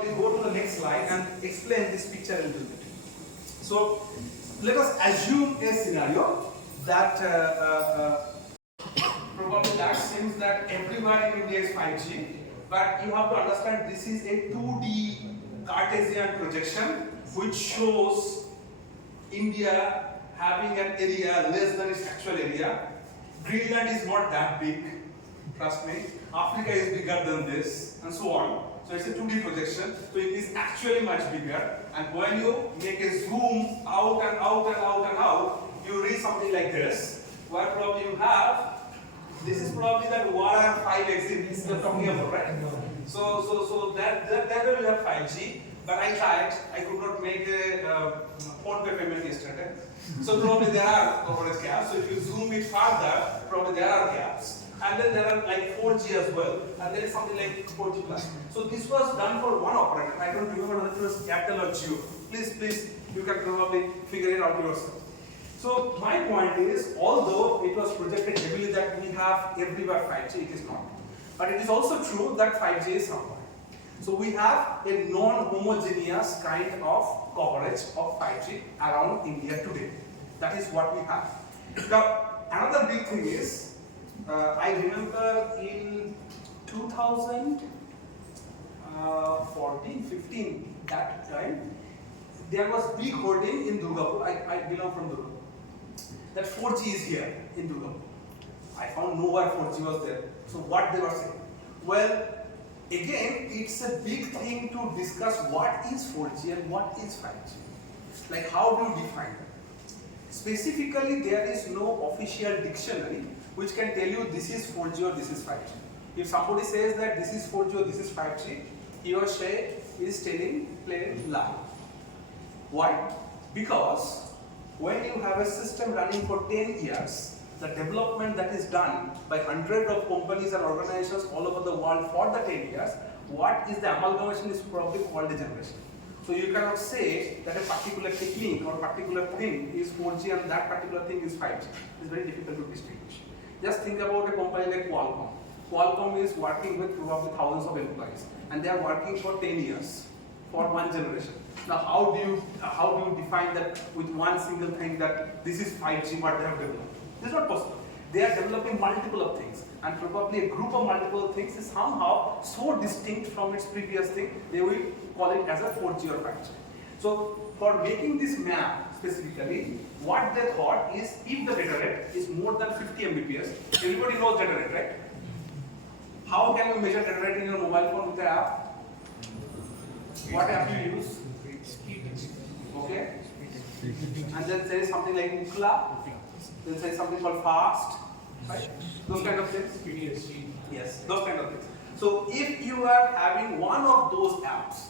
We'll go to the next slide and explain this picture a little bit. So let us assume a scenario that probably that seems that everywhere in India is 5G, but you have to understand this is a 2D Cartesian projection which shows India having an area less than its actual area. Greenland is not that big, trust me. Africa is bigger than this, and so on. So it's a 2D projection, so it is actually much bigger. And when you make a zoom out and out and out and out, you reach something like this, where probably you have, this is probably that water 5 exit we are talking about, right? So that will have 5G, but I tried, I could not make a phone pay payment yesterday. So probably there are coverage gaps. So if you zoom it further, probably there are gaps. And then there are like 4G as well, and there is something like 4G plus. So this was done for one operator. I don't remember whether it was Atal or Jio. Please, you can probably figure it out yourself. So my point is, although it was projected heavily that we have everywhere 5G, it is not. But it is also true that 5G is somewhere. So we have a non-homogeneous kind of coverage of 5G around India today. That is what we have. Now, another big thing is, I remember in 2014, 15, that time, there was big hoarding in Durgapur. I belong from Durgapur. That 4G is here in Durgapur. I found nowhere 4G was there. So what they were saying? Well, again, it's a big thing to discuss what is 4G and what is 5G. Like, how do you define it? Specifically, there is no official dictionary which can tell you this is 4G or this is 5G. If somebody says that this is 4G or this is 5G, he or she is telling plain lie. Why? Because when you have a system running for 10 years, the development that is done by hundreds of companies and organizations all over the world for the 10 years, what is the amalgamation is probably called a generation. So you cannot say that a particular technique or particular thing is 4G and that particular thing is 5G. It's very difficult to distinguish. Just think about a company like Qualcomm. Qualcomm is working with probably thousands of employees, and they are working for 10 years, for one generation. Now, how do you define that with one single thing that this is 5G what they have developed? This is not possible. They are developing multiple of things, and probably a group of multiple things is somehow so distinct from its previous thing, they will call it as a 4G or 5G. So, for making this map specifically, what they thought is if the data rate is more than 50 Mbps, everybody knows data rate, right? How can we measure data rate in your mobile phone with the app? What app you use? Okay. And then there is something like Ookla. Then there is something called Fast, right? Those kind of things. Yes, those kind of things. So if you are having one of those apps,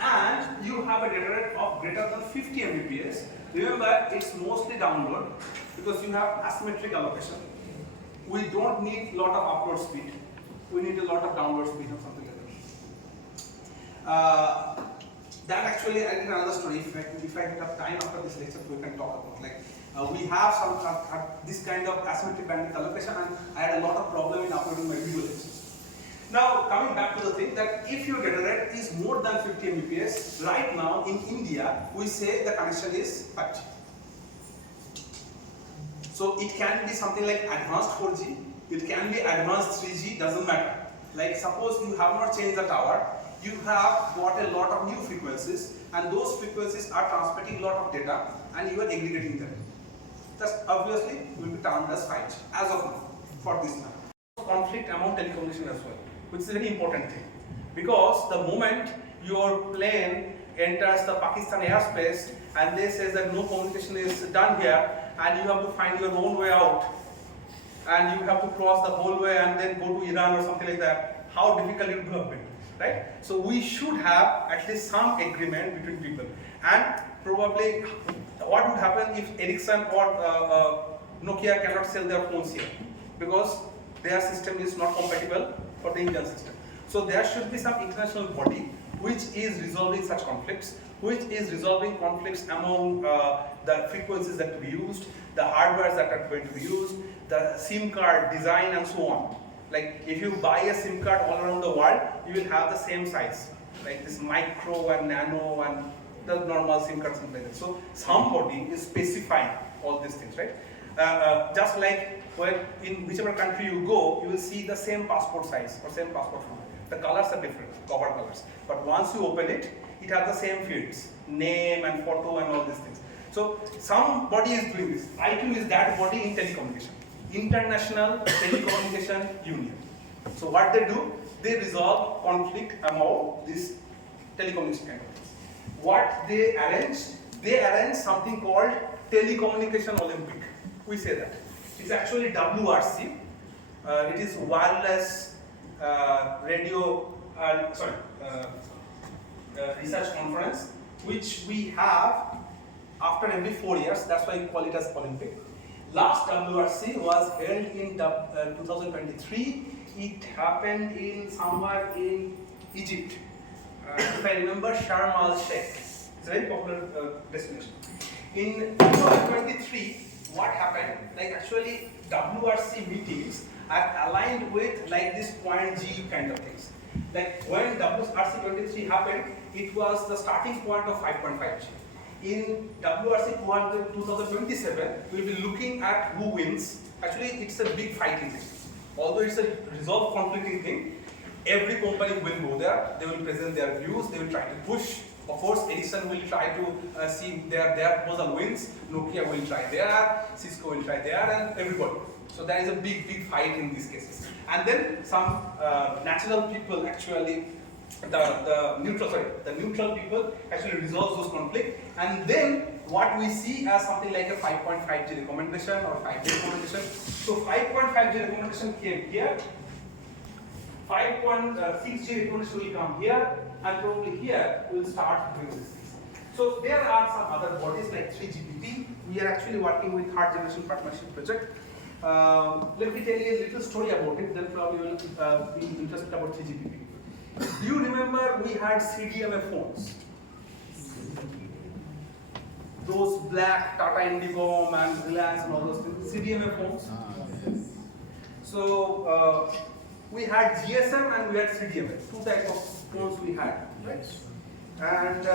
and you have a data rate of greater than 50 Mbps, remember it's mostly download because you have asymmetric allocation. We don't need a lot of upload speed. We need a lot of download speed or something like that. That actually, I did another story. If I get enough time after this lecture, we can talk about. Like we have some this kind of asymmetric bandwidth allocation, and I had a lot of problem in uploading my video lectures. Now, coming back to the thing that if your data rate is more than 50 Mbps, right now in India, we say the connection is 5G. So it can be something like advanced 4G, it can be advanced 3G, doesn't matter. Like suppose you have not changed the tower, you have got a lot of new frequencies, and those frequencies are transmitting a lot of data, and you are aggregating them. That obviously will be termed as 5G as of now for this map. Conflict among telecommunication as well, which is a very important thing, because the moment your plane enters the Pakistan airspace and they say that no communication is done here and you have to find your own way out and you have to cross the whole way and then go to Iran or something like that, how difficult it would have been, right? So we should have at least some agreement between people, and probably what would happen if Ericsson or Nokia cannot sell their phones here because their system is not compatible for the Indian system. So there should be some international body which is resolving such conflicts, which is resolving conflicts among the frequencies that to be used, the hardware that are going to be used, the SIM card design and so on. Like if you buy a SIM card all around the world, you will have the same size, like this micro and nano and the normal SIM card, something like that. So somebody is specifying all these things, right? Just like when in whichever country you go, you will see the same passport size or same passport format. The colors are different, cover colors. But once you open it, it has the same fields, name and photo and all these things. So somebody is doing this. Aicte is that body in telecommunication, International Telecommunication Union. So what they do, they resolve conflict among these telecommunication companies. What they arrange something called Telecommunication Olympic. We say that. It's actually WRC. It is wireless radio, research conference, which we have after every 4 years. That's why we call it as Olympic. Last WRC was held in 2023. It happened in somewhere in Egypt. If I remember, Sharm el Sheikh. It's a very popular destination. In 2023, what happened? Like actually, WRC meetings are aligned with like this point G kind of things. Like when WRC 23 happened, it was the starting point of 5.5G. In WRC 2027, we'll be looking at who wins. Actually, it's a big fighting thing. Although it's a resolved conflicting thing, every company will go there. They will present their views. They will try to push. Of course, Ericsson will try to see their proposal wins. Nokia will try there. Cisco will try there, and everybody. So there is a big fight in these cases. And then some natural people actually. The neutral people actually resolve those conflicts, and then what we see as something like a 5.5G recommendation or 5G recommendation. So 5.5G recommendation came here, 5.6G recommendation will come here, and probably here we will start doing this. So there are some other bodies like 3GPP. We are actually working with third generation partnership project. Let me tell you a little story about it, then probably you will be interested about 3GPP. Do you remember we had CDMA phones? Those black Tata Indicom and Reliance and all those things, CDMA phones. So we had GSM and we had CDMA, two types of phones we had, right? And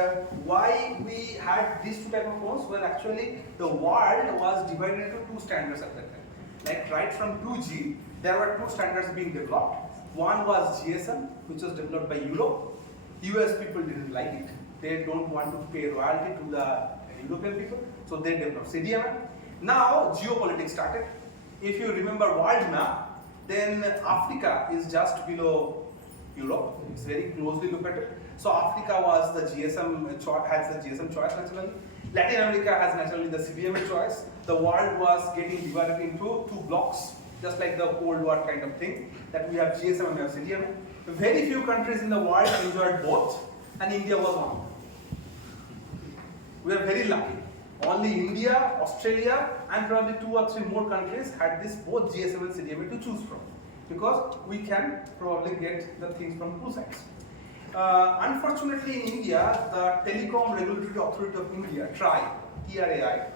why we had these two types of phones? Well, actually the world was divided into two standards at that time. Like right from 2G, there were two standards being developed. One was GSM, which was developed by Europe. US people didn't like it. They don't want to pay royalty to the European people, so they developed CDMA. Now geopolitics started. If you remember world map, then Africa is just below Europe. It's very closely located. So Africa was the GSM has the GSM choice naturally. Latin America has naturally the CDMA choice. The world was getting divided into two blocks, just like the Cold War kind of thing, that we have GSM and we have CDMA. Very few countries in the world enjoyed both, and India was one. We are very lucky. Only India, Australia, and probably 2 or 3 more countries had this both GSM and CDMA to choose from, because we can probably get the things from two sides. Unfortunately, in India, the Telecom Regulatory Authority of India, TRAI,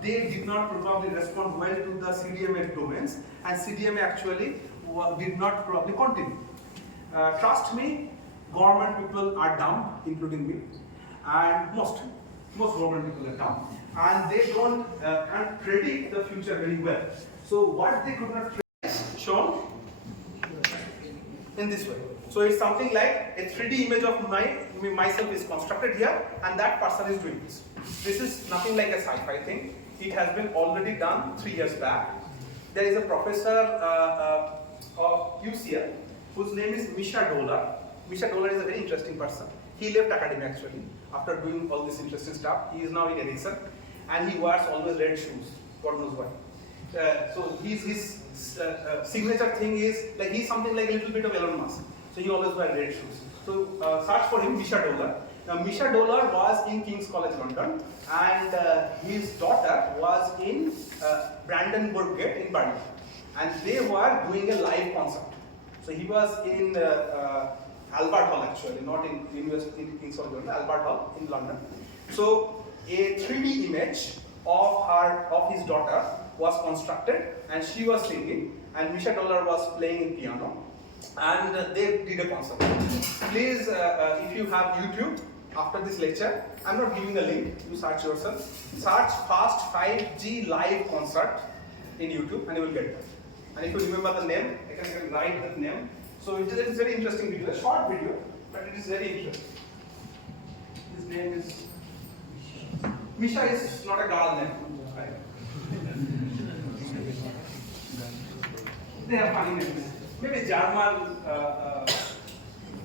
they did not probably respond well to the CDMA domains, and CDMA actually did not probably continue. Trust me, government people are dumb, including me, and most government people are dumb, and they don't can't predict the future very well. So what they could not predict shown in this way. So it's something like a 3D image of myself is constructed here, and that person is doing this. This is nothing like a sci-fi thing. It has been already done 3 years back. There is a professor of UCL whose name is Misha Dolar. Misha Dolar is a very interesting person. He left academia actually after doing all this interesting stuff. He is now in Ericsson, and he wears always red shoes. God knows why. So his signature thing is like he's something like a little bit of Elon Musk. So he always wears red shoes. So search for him, Misha Dolar. Now Misha Dolar was in King's College London, and his daughter was in Brandenburg Gate in Berlin, and they were doing a live concert. So he was in Albert Hall actually, not in University in King's College London, Albert Hall in London. So a 3D image of his daughter was constructed, and she was singing, and Misha Dollar was playing in piano, and they did a concert. Please, if you have YouTube, after this lecture, I'm not giving the link, you search yourself. Search Fast 5G live concert in YouTube and you will get it. And if you remember the name, I can write that name. So it is a very interesting video, a short video, but it is very interesting. His name is Misha is not a girl name. They have funny names. Maybe German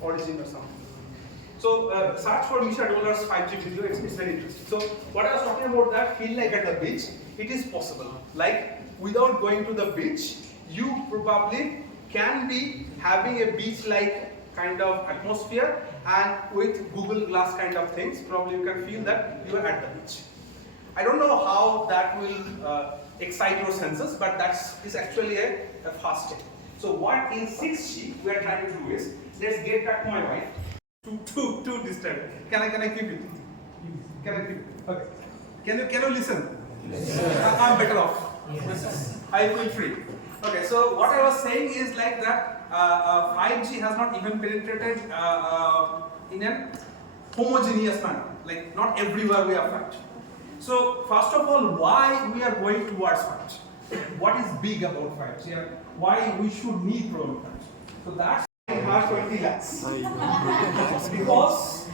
origin or something. So search for Misha Dollar's 5G video, it's very interesting. So what I was talking about that, feel like at the beach, it is possible. Like without going to the beach, you probably can be having a beach-like kind of atmosphere, and with Google Glass kind of things, probably you can feel that you are at the beach. I don't know how that will excite your senses, but that is actually a fast step. So what in 6G we are trying to do is, let's get back to my wife. Too disturbed. Can I keep it? Can I keep it? Okay. Can you listen? Yes. I'm better off. Yes. I feel free. Okay. So what I was saying is like that 5G has not even penetrated in a homogeneous manner. Like not everywhere we have 5G. So first of all, why we are going towards 5G? What is big about 5G and why we should need probably 5G? So that's her 20 lakhs. Because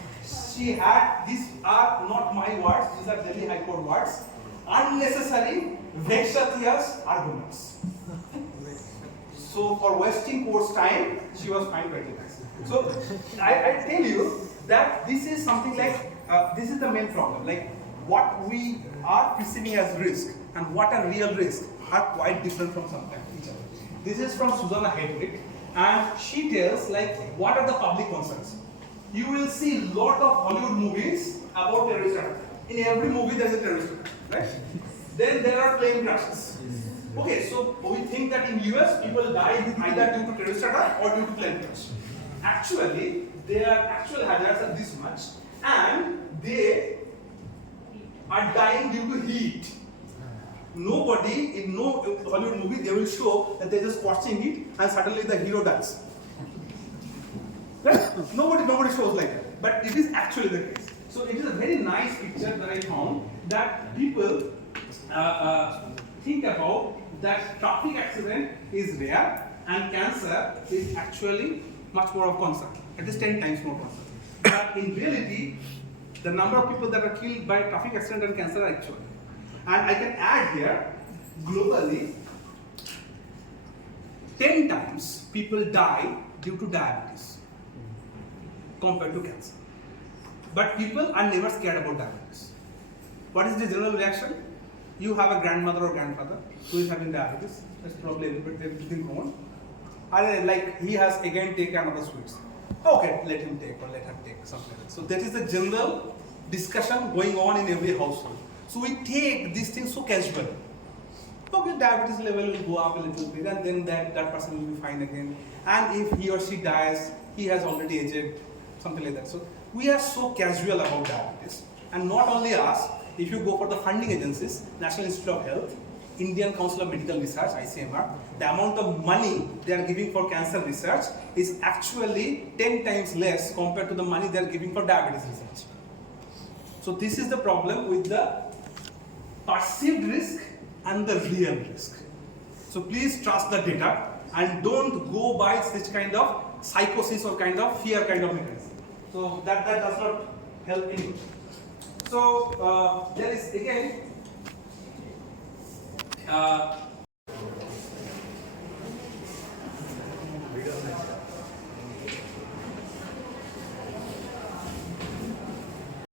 she had, these are not my words, these are Delhi High Court words, unnecessary vexatious arguments. So for wasting court's time, she was fined 20 lakhs. So I tell you that this is something like, this is the main problem. Like what we are perceiving as risk and what are real risks are quite different from sometimes each other. This is from Susanna Hedrick, and she tells like what are the public concerns. You will see a lot of Hollywood movies about terrorist attack. In every movie there is a terrorist attack, right? Then there are plane crashes. Okay, so we think that in US people die either due to terrorist attack or due to plane crash. Actually, their actual hazards are this much, and they are dying due to heat. Nobody in no Hollywood movie they will show that they're just watching it and suddenly the hero dies. Right? Nobody shows like that. But it is actually the case. So it is a very nice picture that I found that people think about that traffic accident is rare and cancer is actually much more of concern. It is 10 times more concern. But in reality, the number of people that are killed by traffic accident and cancer are actually. And I can add here, globally, 10 times people die due to diabetes compared to cancer. But people are never scared about diabetes. What is the general reaction? You have a grandmother or grandfather who is having diabetes. That's probably everything common. And like he has again taken another sweets. Okay, let him take or let her take something like that. So that is the general discussion going on in every household. So we take these things so casually. Okay, diabetes level will go up a little bit and then that person will be fine again. And if he or she dies, he has already aged, something like that. So we are so casual about diabetes. And not only us, if you go for the funding agencies, National Institute of Health, Indian Council of Medical Research, ICMR, the amount of money they are giving for cancer research is actually 10 times less compared to the money they are giving for diabetes research. So this is the problem with the perceived risk and the real risk. So please trust the data and don't go by such kind of psychosis or kind of fear kind of mechanism. So that does not help anyone. So there is again